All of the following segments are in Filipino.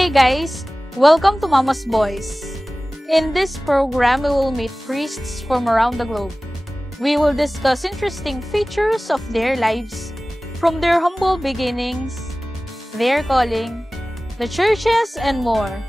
Hey guys, welcome to Mama's Boys. In this program, we will meet priests from around the globe. We will discuss interesting features of their lives, from their humble beginnings, their calling, the churches, and more.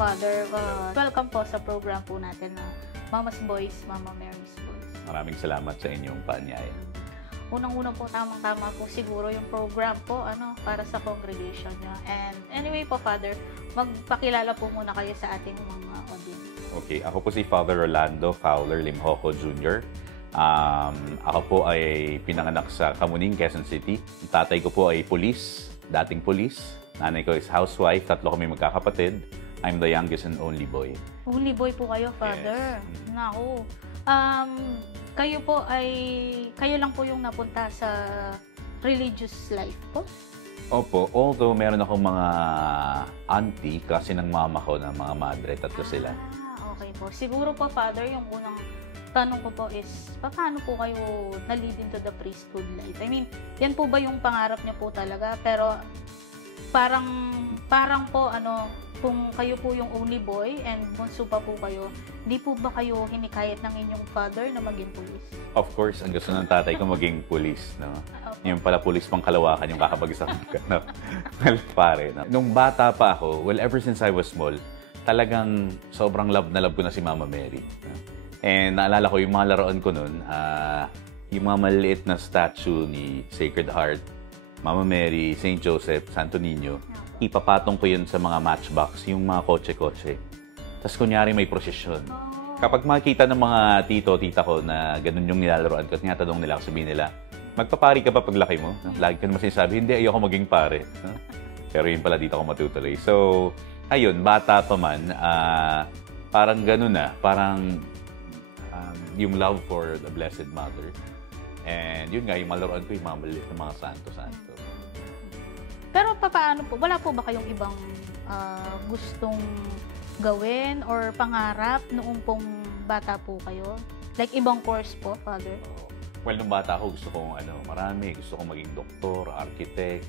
Father, welcome po sa program po natin na Mama's Boys, Mama Mary's Boys. Maraming salamat sa inyong paanyaya. Unang-una po, tamang-tama po siguro yung program po para sa congregation niya. And anyway po, Father, magpakilala po muna kayo sa ating mga audience. Okay, ako po si Father Rolando Fowler Limhoco Jr. Ako po ay pinanganak sa Kamuning, Quezon City. Ang tatay ko po ay pulis, dating pulis. Nanay ko is housewife, tatlo kami magkakapatid. I'm the youngest and only boy. Only boy po kayo, Father. Yes. Naku. Kayo lang po yung napunta sa religious life po? Opo. Although meron akong mga auntie kasi ng mama ko, ng mga madre, tatlo sila. Okay po. Siguro po, Father, yung unang tanong ko po is, paano po kayo na-lead into the priesthood life? I mean, yan po ba yung pangarap niyo po talaga? Pero parang po, kung kayo po yung only boy and bunso pa po kayo, di po ba kayo hinikayat ng inyong father na maging pulis? Of course, ang gusto ng tatay ko maging pulis. No? Okay. Yung pala pulis pang Kalawakan, yung kakabagsak ng pare. No? Nung bata pa ako, well, ever since I was small, talagang sobrang love na love ko na si Mama Mary. No? And naalala ko yung mga laruan ko nun, yung mga maliit na statue ni Sacred Heart, Mama Mary, St. Joseph, Santo Niño, ipapatong ko yun sa mga matchbox, yung mga kotse-kotse. Tapos kunyari may prosesyon. Kapag makikita ng mga tita ko na ganun yung nilalaroan ko, at tinatanong nila, sabihin nila, magpapari ka ba paglaki mo? Lagi ka naman sinasabi, hindi, ayoko maging pare. Pero yun pala, dito ako matutuloy. So, ayun, bata pa man, parang ganun na, parang yung love for the Blessed Mother. And yun nga, yung malaroan ko, yung mga maliit na mga santo-santo. Pero paano po? Wala po ba kayong ibang gustong gawin or pangarap noong pong bata po kayo? Like ibang course po, Father? Well, nung bata ako, gusto kong marami. Gusto kong maging doktor, architect.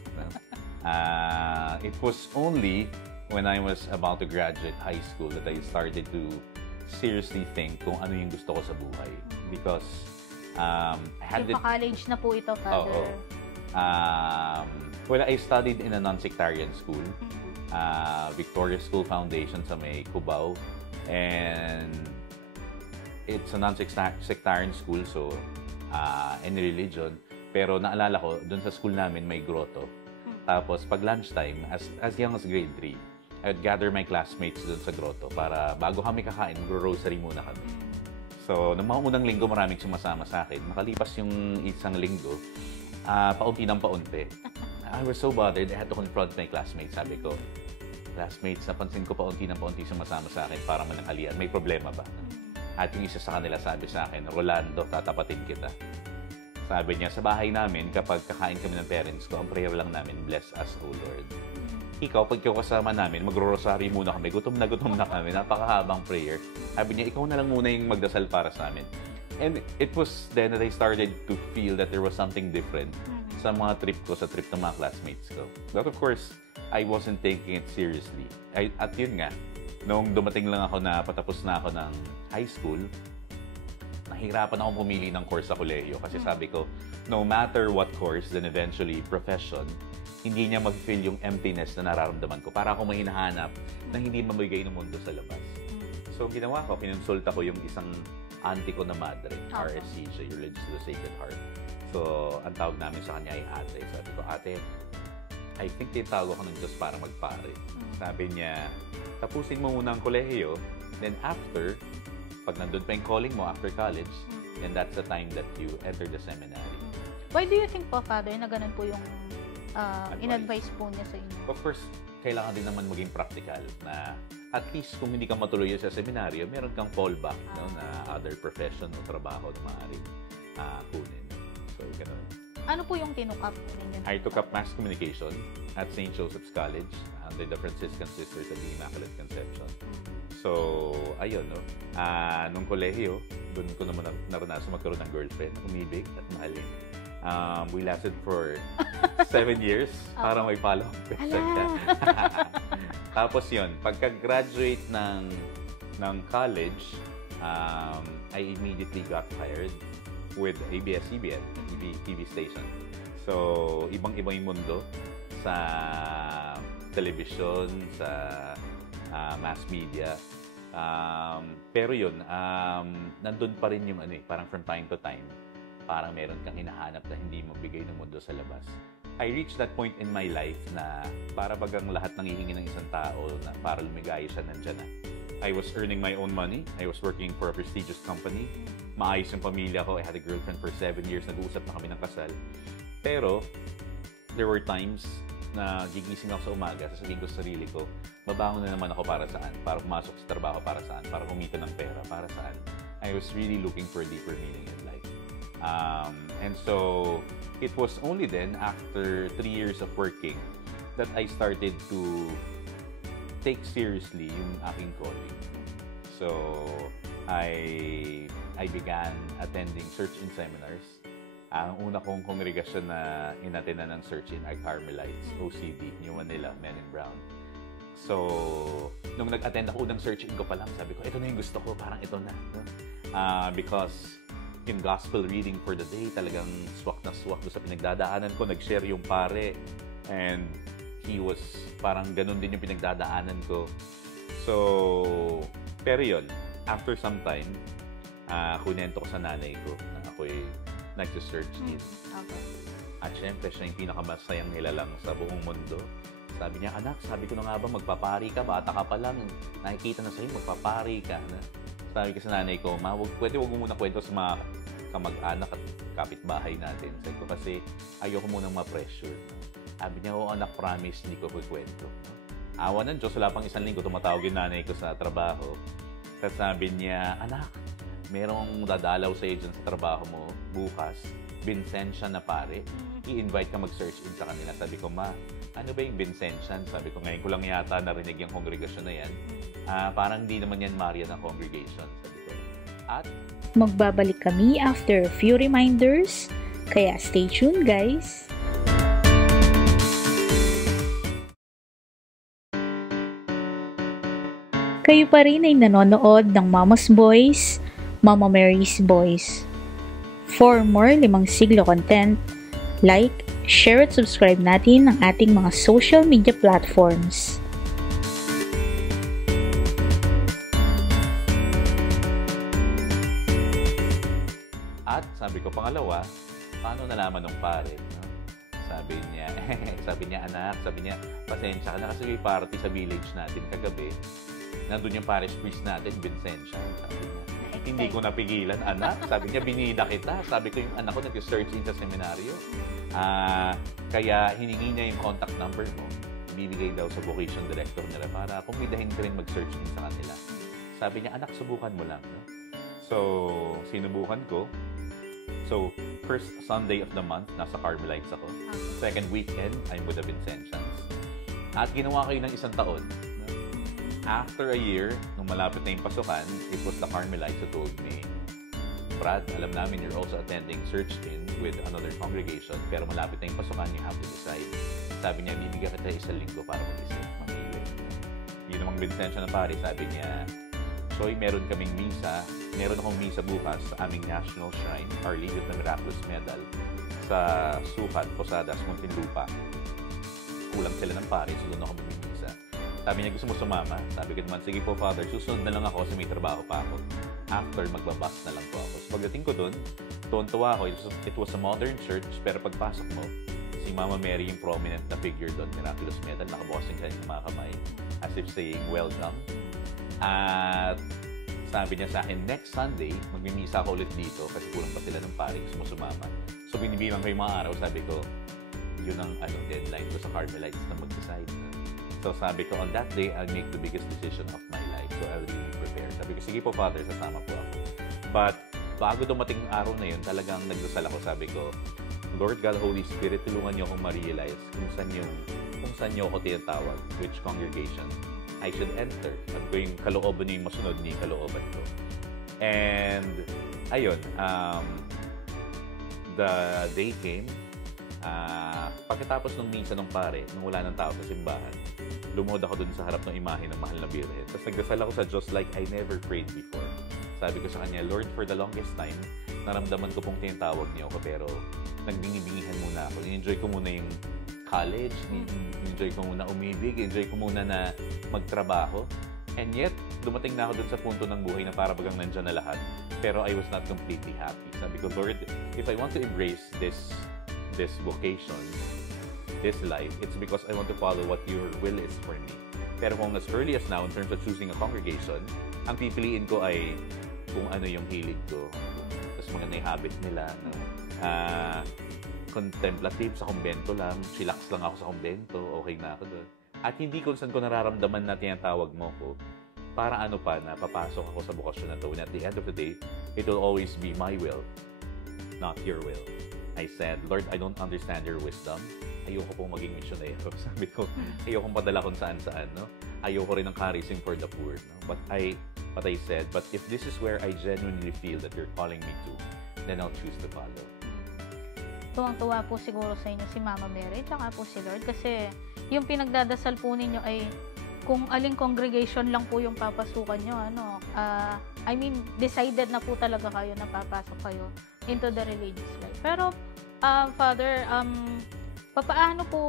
It was only when I was about to graduate high school that I started to seriously think kung ano yung gusto ko sa buhay. Because I had college na po ito, Father. Well, I studied in a non-sectarian school, Victoria School Foundation sa may Cubao. And it's a non-sectarian school, so any religion. Pero naalala ko, dun sa school namin may grotto. Tapos pag lunchtime, as young as grade 3, I would gather my classmates dun sa grotto para bago kami kakain, mag-rosary muna kami. So, nung mga unang linggo, maraming sumasama sa akin. Makalipas yung isang linggo, paunti ng paunti. I was so bothered, I had to confront my classmates. Sabi ko, classmates, napansin ko paunti ng paunti sumasama sa akin para mananghalian. May problema ba? At yung isa sa kanila sabi sa akin, Rolando, tatapatin kita. Sabi niya, sa bahay namin, kapag kakain kami ng parents ko, ang prayer lang namin, bless us, O Lord. Ikaw, pag kasama namin, magro-rosary muna kami, gutom na kami, napakahabang prayer. Sabi niya, ikaw na lang muna yung magdasal para sa amin. And it was then that I started to feel that there was something different sa mga trip ko, sa trip ng mga classmates ko. But of course, I wasn't taking it seriously. At yun nga, nung dumating lang ako na patapos na ako ng high school, nahirapan akong pumili ng course sa kolehiyo kasi sabi ko, no matter what course, then eventually profession, hindi niya mag-fill yung emptiness na nararamdaman ko. Para akong may hinahanap na hindi mamigay ng mundo sa labas. So, ginawa ko, kinonsulta ko yung isang auntie ko na madre, RSC, Religious to the Sacred Heart. So, ang tawag namin sa kanya ay ate. Sabi ko, ate, I think tinatawag ako ng Diyos para magpare. Sabi niya, tapusin mo muna ang kolehiyo, then after, pag nandun pa yung calling mo after college, then that's the time that you enter the seminary. Why do you think po, Father, na ganun po yung in-advise po niya sa inyo? Of course, kailangan din naman maging practical na at least kung hindi ka matuloy sa seminaryo, meron kang fallback no, na other profession o trabaho na maaaring kunin. So, ganun. Ano po yung tinukap ninyo? I took up mass communication at St. Joseph's College under the Franciscan Sisters of the Immaculate Conception. So, ayun, no? Nung kolehiyo, doon ko naman naranasan magkaroon ng girlfriend, umibig at mahalin. We lasted for 7 years. Parang may follow-up question siya. Tapos yun, pagka-graduate ng college, I immediately got hired with ABS-CBN, TV station. So, ibang-ibang yung mundo sa television, sa mass media. Pero yun, nandun pa rin yung parang from time to time, parang meron kang hinahanap na hindi mabigay ng mundo sa labas. I reached that point in my life na para bagang lahat ng hihingi ng isang tao na para lumigaya siya nandyan na. I was earning my own money. I was working for a prestigious company. Maayos yung pamilya ko. I had a girlfriend for 7 years. Nag-uusap na kami ng kasal. Pero, there were times na gigising ako sa umaga, sasabihin ko sa sarili ko, babangon na naman ako para saan? Para pumasok sa trabaho para saan? Para kumita ng pera para saan? I was really looking for a deeper meaning in life. And so, it was only then, after 3 years of working, that I started to take seriously yung aking calling. So, I began attending search-in seminars. Ang una kong kongregasyon na inatenan ng search-in ay Carmelites, OCD, New Manila, Men in Brown. So, nung nag-attend ako ng search-in ko pa lang, sabi ko, ito na yung gusto ko, parang ito na. No? Because yung gospel reading for the day, talagang swak na swak doon sa pinagdadaanan ko. Nag-share yung pare, and he was parang ganun din yung pinagdadaanan ko. So, pero yun, after some time, kunento ko sa nanay ko na ako'y nag-search in. Okay. At syempre, siya yung pinakamasayang nilalang sa buong mundo. Sabi niya, anak, sabi ko na nga ba, magpapari ka, bata ka pa lang, nakikita na sa'yo, magpapari ka. Sabi ko sa nanay ko, ma, pwede wag mo muna kwento sa mga kamag-anak at kapitbahay natin. Sabi ko kasi, ayoko munang ma-pressure. Sabi niya, oh anak, promise, hindi ko kwento. Awa ng Diyos, wala pang isang linggo, tumatawag yung nanay ko sa trabaho. Tapos sabi niya, anak, merong dadalaw sa iyo dyan sa trabaho mo bukas, Vincentian na pare, i-invite ka mag-search in sa kanila. Sabi ko, ma, ano ba yung Vincentian? Sabi ko, ngayon ko lang yata narinig yung congregation na yan. Parang di naman yan Marian na congregation. Sabi ko, at magbabalik kami after a few reminders, kaya stay tuned guys! Kayo pa rin ay nanonood ng Mama's Boys, Mama Mary's Boys. For more 5 siglo content, like, share at subscribe natin ang ating mga social media platforms. At sabi ko, pangalawa, paano nalaman ng pare? No? Sabi niya, anak, pasensya ka na kasi may party sa village natin kagabi. Nandun yung parish priest natin, Vincentian. Sabi niya, hindi ko napigilan, anak. Sabi niya, binida kita. Sabi ko, yung anak ko nag-search in sa seminaryo. Kaya hiningi niya yung contact number mo. Bibigay daw sa vocation director nila para pumidahin ka rin mag-search in sa kanila. Sabi niya, anak, subukan mo lang. No? So, sinubukan ko. So, first Sunday of the month, nasa Carmelites ako. Second weekend, I'm with the Vincentians. At ginawa ko yun ng 1 taon. After a year, nung malapit na yung pasukan, it was the Carmelites who told me, Brad, alam namin you're also attending search-in with another congregation, pero malapit na yung pasukan, you have to decide. Sabi niya, bibigyan kita 1 linggo para mag-isip, mamili. Yun namang Vincentian na pare, sabi niya, Choy, meron akong misa bukas sa aming national shrine, Our Lady of the Miraculous Medal, sa Sukat, Posadas, Muntinlupa. Kulang sila ng pare, so doon ako mamimisa. Sabi niya, gusto mo sumama? Sabi ko naman, sige po, Father, susunod na lang ako kasi may trabaho pa ako. After, magbabas na lang po ako. So, pagdating ko doon, tuwan-tuwa ako. It was a modern church, pero pagpasok mo, si si Mama Mary yung prominent na figure doon, miraculous medal, nakabukas yung kanyang mga kamay, as if saying, welcome. At sabi niya sa akin, next Sunday, magmimisa ako ulit dito kasi kulang pa sila ng paring sumusumama. So, binibilang ko yung mga araw, sabi ko, yun ang deadline ko sa Carmelites na mag-decide. So, sabi ko, on that day, I'll make the biggest decision of my life. So, I'll really prepare. Sabi ko, sige po, Father, sasama po ako. But, bago dumating ang araw na yun, talagang nagdasal ako. Sabi ko, Lord God, Holy Spirit, tulungan niyo akong ma-realize kung saan niyo ako tinatawag, which congregation I should enter. At ko yung kalooban niyo yung masunod ni kalooban ko. And, ayun, the day came. Pagkatapos nung misa ng pare, nung wala ng tao sa simbahan, lumuhod ako dun sa harap ng imahe ng mahal na Birhen. Tapos nagdasal ako sa Diyos like I never prayed before. Sabi ko sa kanya, Lord, for the longest time, naramdaman ko pong tinatawag niyo ako, pero nagbingi-bingihan muna ako. Enjoy ko muna yung college, enjoy ko muna umibig, enjoy ko muna na magtrabaho. And yet, dumating na ako dun sa punto ng buhay na para bagang nandyan na lahat. Pero I was not completely happy. Sabi ko, Lord, if I want to embrace this vocation, this life, it's because I want to follow what your will is for me. Pero kung as early as now, in terms of choosing a congregation, ang pipiliin ko ay kung ano yung hilig ko. Tapos maganda yung habit nila. No? Contemplative sa kumbento lang, chillax lang ako sa kumbento, okay na ako doon. At hindi kung saan ko nararamdaman na tinatawag mo ko, para ano pa na papasok ako sa bukasyon na to. And at the end of the day, it will always be my will, not your will. I said, Lord, I don't understand your wisdom. Ayoko pong maging missionero. Sabi ko, ayoko padala kung saan-saan. No? Ayoko rin ng charism for the poor. No? But I said, but if this is where I genuinely feel that you're calling me to, then I'll choose to follow. Tuwang-tuwa po siguro sa inyo si Mama Mary tsaka po si Lord kasi yung pinagdadasal po ninyo ay kung aling congregation lang po yung papasukan nyo, I mean, decided na po talaga kayo na papasok kayo into the religious life. Pero, Father, papaano po,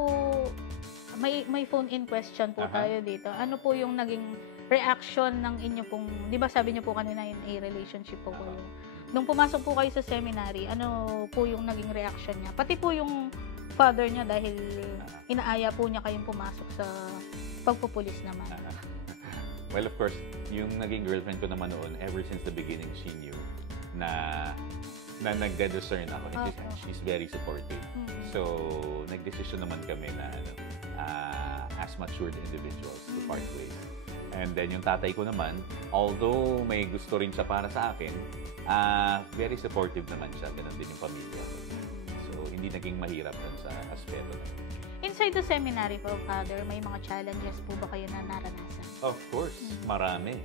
may phone-in question po tayo dito. Ano po yung naging reaction ng inyo pong, di ba sabi niyo po kanina in a relationship po kayo. Nung pumasok po kayo sa seminary, ano po yung naging reaction niya? Pati po yung father niya dahil inaaya po niya kayong pumasok sa pagpupulis naman. Well, of course, yung naging girlfriend ko naman noon, ever since the beginning, she knew na nag-discern ako. She's very supportive. So, nag-decision naman kami na as matured individuals to part ways. And then yung tatay ko naman, although may gusto rin siya para sa akin, very supportive naman siya. Ganun din yung pamilya ko. So, hindi naging mahirap dun sa aspeto na. Inside the seminary po, Father, may mga challenges po ba kayo na naranasan? Of course, marami.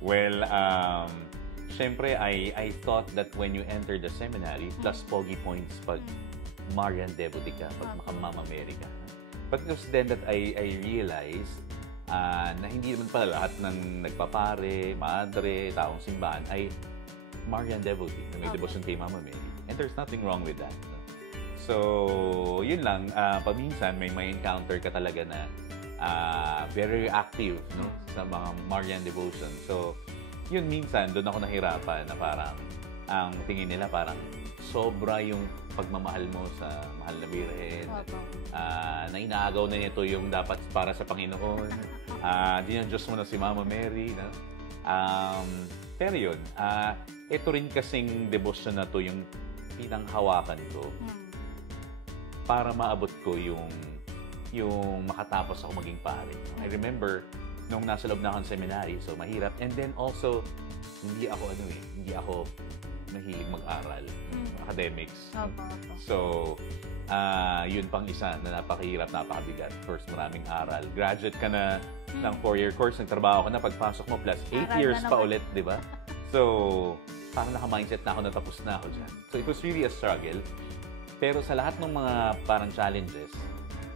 Well, syempre, I thought that when you enter the seminary, plus pogi points pag Marian Devotee ka, pag Mama Mary ka. But it was then that I realized na hindi naman pala lahat ng nagpapare, madre, taong simbahan ay Marian Devotee, na may devotion kay Mama Mary. And there's nothing wrong with that. No? So, yun lang. Paminsan, may encounter ka talaga na very active no? Sa mga Marian devotion. So, yun minsan, doon ako nahirapan na parang ang tingin nila parang sobra yung pagmamahal mo sa mahal na Birhen. Na inaagaw na nito yung dapat para sa Panginoon. Dinadiyos mo na si Mama Mary. No? Pero yun, ito rin kasing devotion na to yung pinanghawakan ko para maabot ko yung makatapos ako maging pare. I remember, nung nasa loob na akong seminary, so mahirap. And then also, hindi ako mahilig mag-aral, academics. So, yun pang isa na napakahirap, napakabigat. First, maraming aral. Graduate ka na ng 4-year course, nagtrabaho ka na, pagpasok mo, plus 8 years pa ulit, di ba? So, parang naka-mindset na ako na tapos na ako dyan. So, it was really a struggle. Pero sa lahat ng mga parang challenges,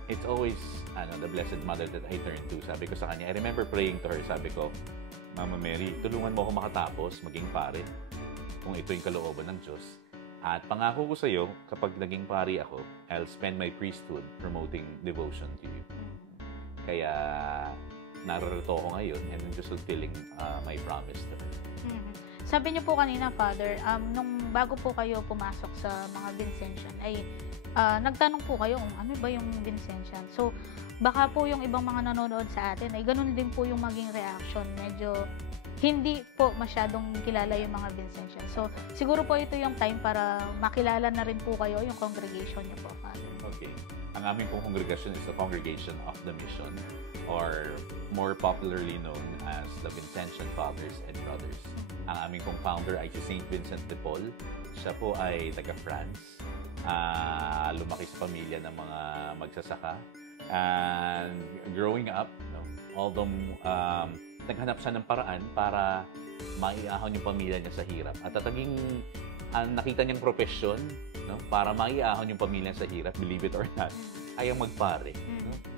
it's always the Blessed Mother that I turn to. Sabi ko sa kanya, I remember praying to her, sabi ko, Mama Mary, tulungan mo ako makatapos, maging pare, kung ito yung kalooban ng Diyos. At pangako ko sa iyo, kapag naging pari ako, I'll spend my priesthood promoting devotion to you. Kaya, nararito ko ngayon and I'm just fulfilling my promise to her. Sabi niyo po kanina, Father, nung bago po kayo pumasok sa mga Vincentian, ay nagtanong po kayo kung ano ba yung Vincentian. So, baka po yung ibang mga nanonood sa atin ay ganun din po yung maging reaction. Medyo hindi po masyadong kilala yung mga Vincentian. So, siguro po ito yung time para makilala na rin po kayo yung congregation niyo po, Father. Okay. Ang aming pong congregation is the Congregation of the Mission, or more popularly known as the Vincentian Fathers and Brothers. Ang aming pong founder ay si Saint Vincent de Paul. Siya po ay taga-France. Lumaki sa pamilya ng mga magsasaka. And growing up, although naghanap siya ng paraan para maiahon yung pamilya niya sa hirap. At tataging nakita niyang profesyon para maiahon yung pamilya sa hirap, believe it or not, ay ang magpare.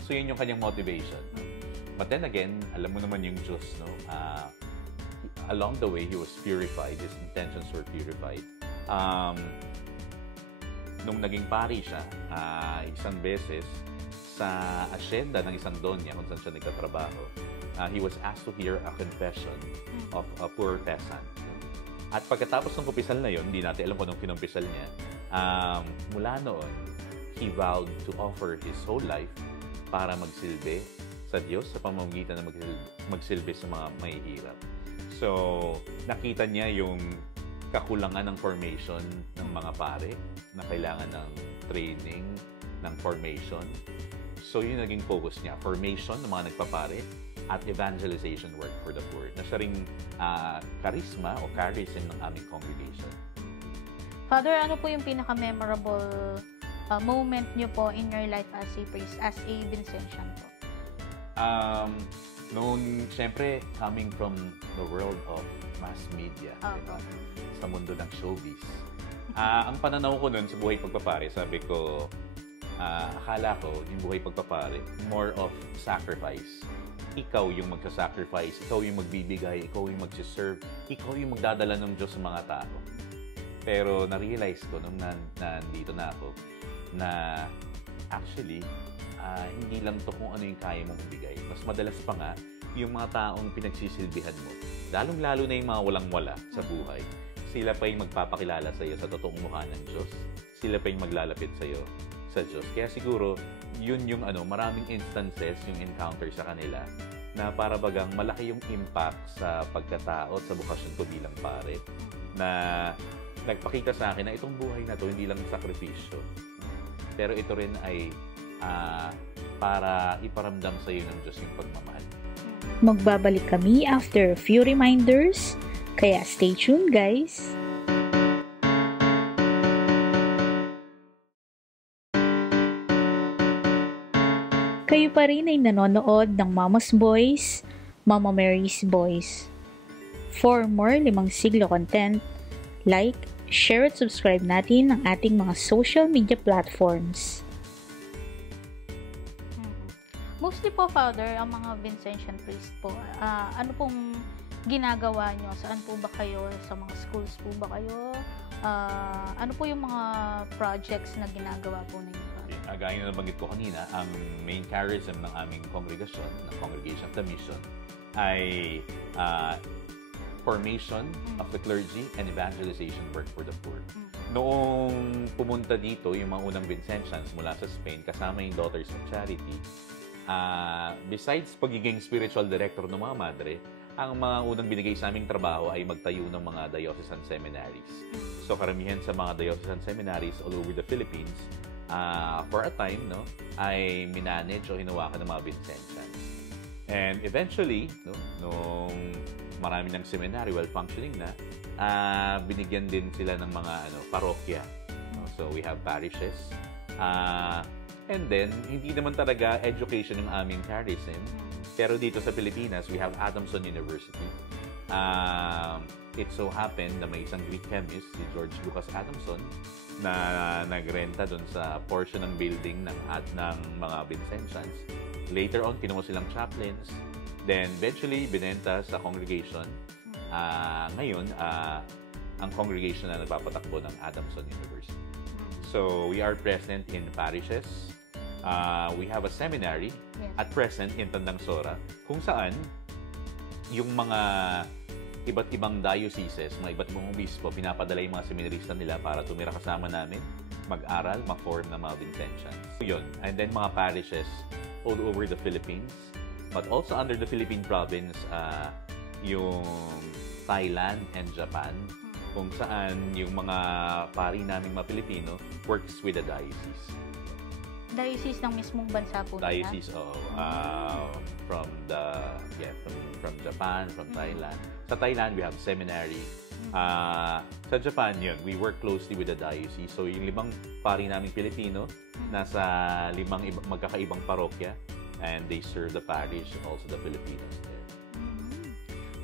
So yun yung kanyang motivation. But then again, alam mo naman yung Diyos, along the way, he was purified. His intentions were purified. Nung naging pari siya, isang beses, sa asyenda ng isang donya kung saan siya nagtatrabaho, he was asked to hear a confession of a poor peasant. At pagkatapos ng kumpisal na yun, hindi natin alam kung anong kinumpisal niya, mula noon, he vowed to offer his whole life para magsilbi sa Diyos sa pamamagitan ng magsilbi sa mga mahihirap. So, nakita niya yung kakulangan ng formation ng mga pare na kailangan ng training, ng formation. So, yun naging focus niya. Formation ng mga nagpapare at evangelization work for the poor. Na siya ring charisma o charism ng aming congregation. Father, ano po yung pinaka-memorable moment niyo po in your life as a priest, as a Vincentian po? Noon, syempre, coming from the world of mass media, diba? Sa mundo ng showbiz. Ang pananaw ko noon sa buhay pagpapare, sabi ko, akala ko yung buhay pagpapare, more of sacrifice. Ikaw yung magsasacrifice, ikaw yung magbibigay, ikaw yung magsiserve, ikaw yung magdadala ng Diyos sa mga tao. Pero na-realize ko nung nandito na ako na actually, hindi lang to kung ano yung kaya mong ibigay. Mas madalas pa nga, yung mga taong pinagsisilbihan mo, lalong-lalo na yung mga walang-wala sa buhay, sila pa yung magpapakilala sa iyo sa totoong mukha ng Diyos. Sila pa yung maglalapit sa iyo sa Diyos. Kaya siguro, yun yung maraming instances, yung encounter sa kanila, na para bagang malaki yung impact sa pagkatao at sa bukasyon ko bilang pare. Na nagpakita sa akin na itong buhay na to hindi lang sakripisyo. Pero ito rin ay para iparamdam sa iyo ng Diyos yung pagmamahal. Magbabalik kami after a few reminders, kaya stay tuned guys! Kayo pa rin ay nanonood ng Mama's Boys, Mama Mary's Boys. For more 5 siglo content, like, share at subscribe natin ang ating mga social media platforms. Mostly po, Father, ang mga Vincentian priest po, ano pong ginagawa nyo? Saan po ba kayo? Sa mga schools po ba kayo? Ano po yung mga projects na ginagawa po ninyo? Gaya na nabanggit ko kanina, ang main charism ng aming congregation, ng Congregation of the Mission, ay formation of the clergy and evangelization work for the poor. Noong pumunta dito yung mga unang Vincentians mula sa Spain, kasama yung Daughters of Charity, besides pagiging spiritual director ng mga madre, ang mga unang binigay sa aming trabaho ay magtayo ng mga diocesan seminaries. So karamihan sa mga diocesan seminaries all over the Philippines, for a time, ay minanage o hinawakan ng mga Vincentians. And eventually, nung marami ng seminary, well-functioning na, binigyan din sila ng mga parokya. So we have parishes. And then, hindi naman talaga education yung aming charism. Pero dito sa Pilipinas, we have Adamson University. It so happened na may isang Greek chemist, si George Lucas Adamson, na nagrenta dun sa portion ng building ng mga Vincentians. Later on, kinuha silang chaplains. Then, eventually, binenta sa congregation. Ngayon, ang congregation na nagpapatakbo ng Adamson University. So, we are present in parishes. We have a seminary at present in Tandang Sora, kung saan yung mga iba't ibang dioceses, mga iba't ibang obispo, pinapadala yung mga seminarista nila para tumira kasama namin mag-aral, ma-form na mga Vincentians. So yun. And then mga parishes all over the Philippines. But also under the Philippine province, yung Thailand and Japan, kung saan yung mga pari naming mga Pilipino works with the diocese. Diocese ng mismong bansa po nila? Diocese, from Japan, from Thailand. Sa Thailand, we have seminary. Sa Japan, yun, we work closely with the diocese. So, yung 5 pari naming Pilipino, nasa 5 magkakaibang parokya, and they serve the parish, also the Filipinos there.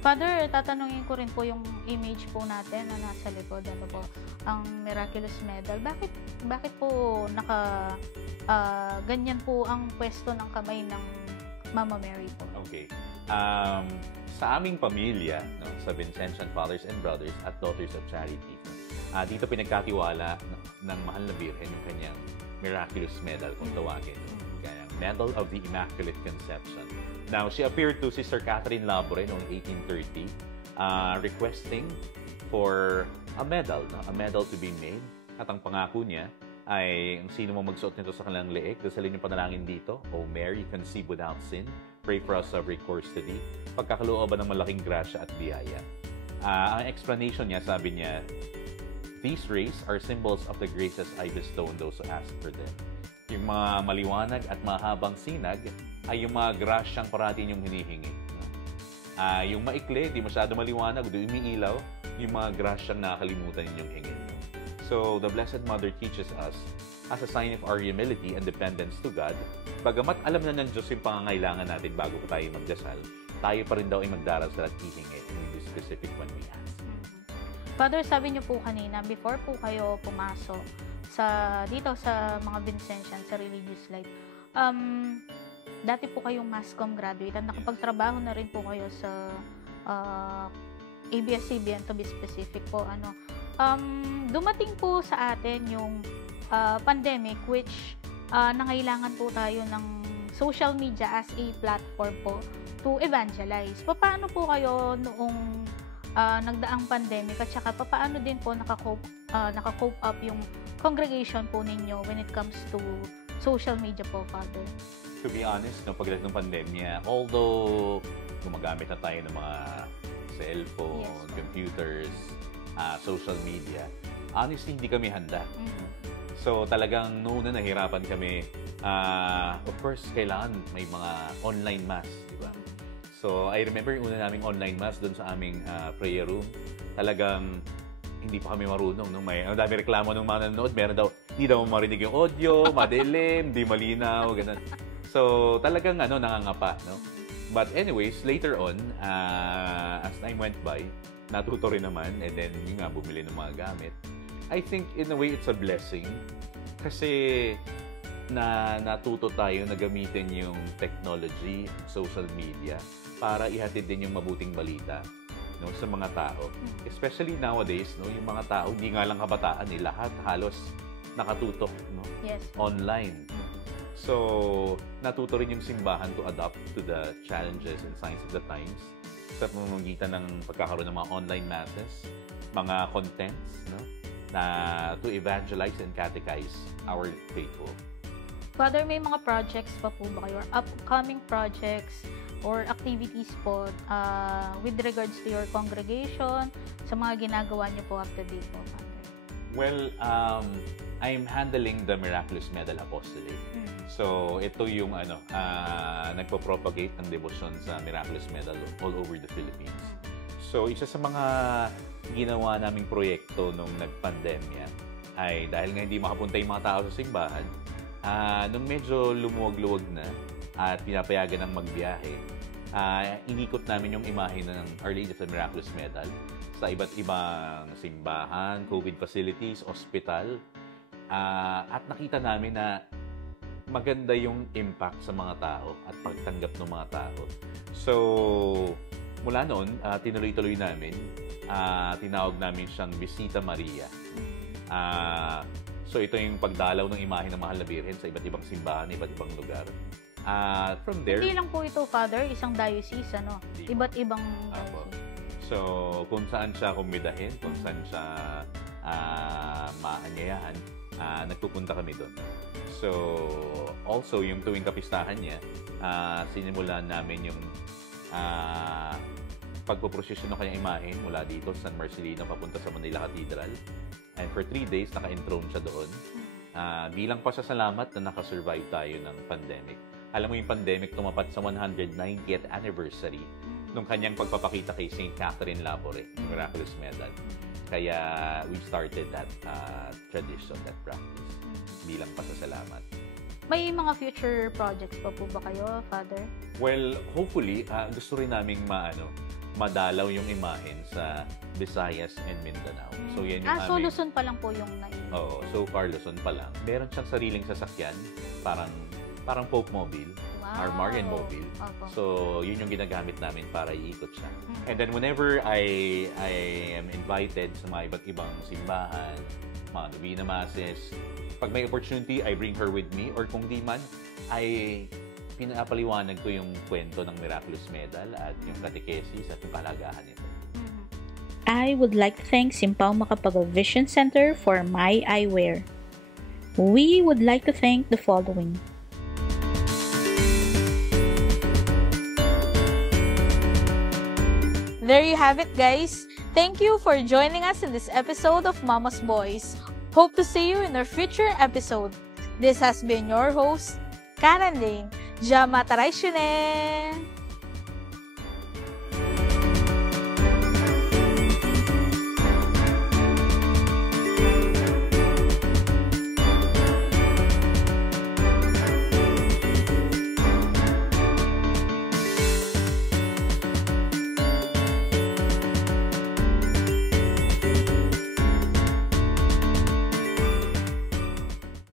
Father, tatanungin ko rin po yung image po natin na nasa likod, ano po, ang Miraculous Medal. Bakit po ganyan po ang pwesto ng kamay ng Mama Mary po? Okay. Sa aming pamilya, no, sa Vincentian Fathers and Brothers at Daughters of Charity, dito pinagkatiwala ng Mahal na Birhen yung kanyang Miraculous Medal, kung tawagin. Kanyang Medal of the Immaculate Conception. Now, she appeared to Sister Catherine Labore noong 1830, requesting for a medal to be made. At ang pangako niya ay ang sino mo magsuot nito sa kanilang leeg, dasalin yung panalangin dito, O Mary, conceived without sin, pray for us of recourse to thee. Pagkakalooban ng malaking grasya at biyaya. Ang explanation niya, sabi niya, these rays are symbols of the graces I bestow on those who ask for them. Yung mga maliwanag at mahabang sinag ay yung mga grasyang parati yung hinihingi. Yung maikli, di masyado maliwanag, di umiilaw, yung mga grasyang nakakalimutan ninyong hingin. So, the Blessed Mother teaches us, as a sign of our humility and dependence to God, bagamat alam na ng Diyos yung pangangailangan natin bago pa tayo magdasal, tayo pa rin daw ay magdarasal at hihingi, and be specific when we ask. Father, sabi niyo po kanina, before po kayo pumasok dito sa mga Vincentian, sa religious life, dati po kayong mass comm graduate at nakapagtrabaho na rin po kayo sa ABS-CBN, to be specific po. Dumating po sa atin yung pandemic, which nangailangan po tayo ng social media as a platform po to evangelize. Paano po kayo noong nagdaang pandemic at saka paano din po naka-cope up yung congregation po ninyo when it comes to social media po, Father? To be honest, no, pagdating ng pandemya, although gumagamit na tayo ng mga cellphone, yes, computers, social media, honestly, hindi kami handa. So, talagang noon na nahirapan kami. Of course, kailangan may mga online mass, di ba? So, I remember yung una naming online mass doon sa aming prayer room. Talagang hindi pa kami marunong. No? Ang dami reklamo ng mga nanonood. Meron daw, hindi daw marinig yung audio, madilim, di malinaw, ganun. So, talagang nangangapa. No? But anyways, later on, as time went by, natuto rin naman, and then yung nga, bumili ng mga gamit. I think, in a way, it's a blessing. Kasi, natuto tayo na gamitin yung technology, social media, para ihatid din yung mabuting balita, no, sa mga tao. Especially nowadays, no, yung mga tao, hindi nga lang kabataan, lahat halos nakatutok, no, yes, online. So, natuto rin yung simbahan to adapt to the challenges and signs of the times sa pamamagitan ng pagkakaroon ng mga online masses, mga contents, no, na to evangelize and catechize our faithful. Father, may mga projects pa po ba kayo? Or upcoming projects or activities po with regards to your congregation, sa mga ginagawa niyo po up to date po, Father? Well, I'm handling the Miraculous Medal Apostolate. So, ito yung nagpo-propagate ng devotion sa Miraculous Medal all over the Philippines. So, isa sa mga ginawa naming proyekto nung nagpandemya ay dahil nga hindi makapunta yung mga tao sa simbahan, nung medyo lumuwag-luwag na at pinapayagan ng magbiyahe, inikot namin yung imahe ng Our Lady of the Miraculous Medal sa iba't ibang simbahan, COVID facilities, hospital, at nakita namin na maganda yung impact sa mga tao at pagtanggap ng mga tao. So, mula noon, tinuloy-tuloy namin, tinawag namin siyang Bisita Maria. So, ito yung pagdalaw ng imahe ng Mahal na Birhen sa iba't ibang simbahan, iba't ibang lugar. From there... Hindi lang po ito, Father, isang diocese, Iba't ibang diocese. So, kung saan siya kumidahin, kung saan siya maanyayahan, nagpupunta kami doon. So, also, yung tuwing kapistahan niya, sinimulan namin yung pagpuprosesyon ng kanyang imahen mula dito, San Marcelino, papunta sa Manila Cathedral. And for 3 days, naka-enthroned siya doon. Bilang pasasalamat na nakasurvive tayo ng pandemic. Alam mo yung pandemic tumapat sa 190th anniversary nung kanyang pagpapakita kay St. Catherine Labore, yung Miraculous Medal. Kaya we started that tradition, that practice, bilang pasasalamat. May mga future projects pa po ba kayo, Father? Well, hopefully, gusto rin naming madalaw yung imahen sa Visayas and Mindanao. So, yan yung so Luzon pa lang po yung naiinit. Oo, so far Luzon pa lang. Meron siyang sariling sasakyan, parang Pope Mobile, or Marian Mobile. Okay. So, yun yung ginagamit namin para iikot siya. And then whenever I am invited sa mga iba't ibang simbahan, mga Novena Masses, pag may opportunity, I bring her with me, or kung di man, ay pinapaliwanag ko yung kwento ng Miraculous Medal at yung catechesis at yung kahalagahan nito. I would like to thank Simpao Macapagal Vision Center for my eyewear. We would like to thank the following. There you have it, guys. Thank you for joining us in this episode of Mama's Boys. Hope to see you in our future episode. This has been your host, Karen Lane. Jama Taray Shune!